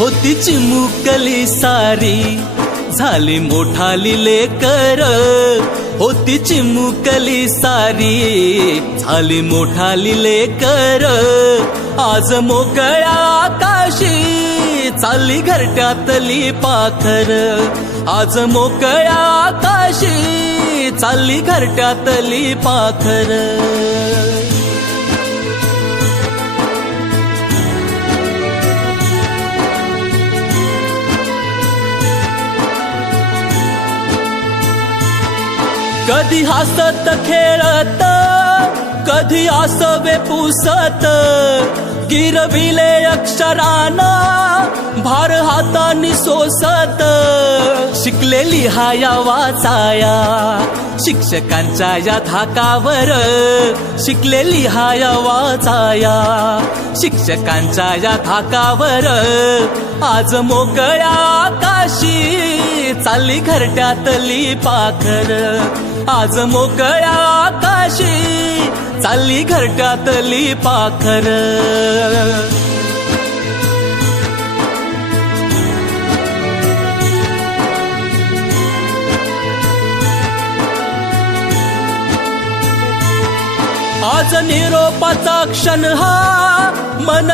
होती चिमुकली सारी झाली मोठाली लेकर, होती चिमुकली सारी झाली मोठाली लेकर, आज मोकळ्या आकाशी चालली घरट्यातली पाखर, आज मोकळ्या आकाशी चालली घरट्यातली पाखर. कधी हसत खेळत, कधी आसवे पुसत, गिरविले अक्षराना भार हातानी सोसत, शिकले लिहाया वाचाया शिक्षकांच्या या धाकावर, शिकले लिहाया वाचाया शिक्षकांच्या या धाकावर, आज मोकळ्या आकाशी चालली घरट्यातली पाखर, आज मोकळ्या आकाशी चालली घरट्यातली पाखर. आज निरोपाचा क्षण हा मन